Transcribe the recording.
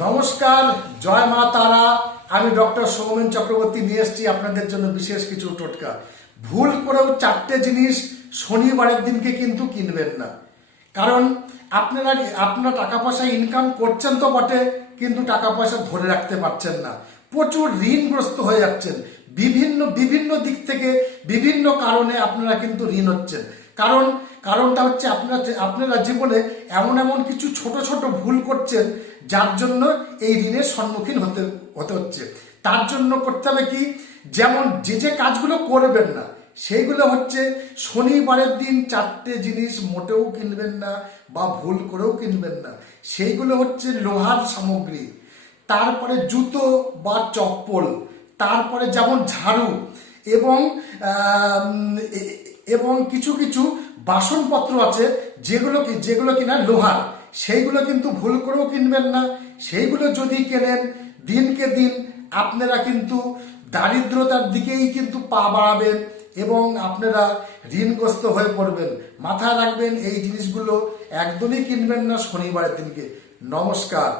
নমস্কার, জয় মা তারা। আমি ডক্টর সৌমেন চক্রবর্তী নিয়ে এসেছি আপনাদের জন্য বিশেষ কিছু টোটকা। ভুল করেও 4টে জিনিস শনিবারের দিনকে কিন্তু কিনবেন না। কারণ আপনারা টাকা পয়সা ইনকাম করছেন তো বটে, কিন্তু টাকা পয়সা ধরে রাখতে পারছেন না। প্রচুর ঋণগ্রস্ত হয়ে যাচ্ছেন। বিভিন্ন দিক থেকে বিভিন্ন কারণে আপনারা কিন্তু ঋণ হচ্ছেন। কারণটা হচ্ছে আপনারা জীবনে এমন কিছু ছোট ছোট ভুল করছেন, যার জন্য এই ঋণের সম্মুখীন হতে হচ্ছে। তার জন্য করতে হবে কি, যেমন যে কাজগুলো করবেন না সেইগুলো হচ্ছে শনিবারের দিন 4টে জিনিস মোটেও কিনবেন না বা ভুল করেও কিনবেন না। সেইগুলো হচ্ছে লোহার সামগ্রী, তারপরে জুতো বা চপ্পল, তারপরে যেমন ঝাড়ু এবং কিছু বাসনপত্র আছে যেগুলো কিনা লোহার, সেইগুলো কিন্তু ভুল করেও কিনবেন না। সেইগুলো যদি কেনেন, দিনকে দিন আপনারা কিন্তু দারিদ্রতার দিকেই কিন্তু পা বাড়াবেন এবং আপনারা ঋণগ্রস্ত হয়ে পড়বেন। মাথায় রাখবেন, এই জিনিসগুলো একদমই কিনবেন না শনিবারের দিনকে। নমস্কার।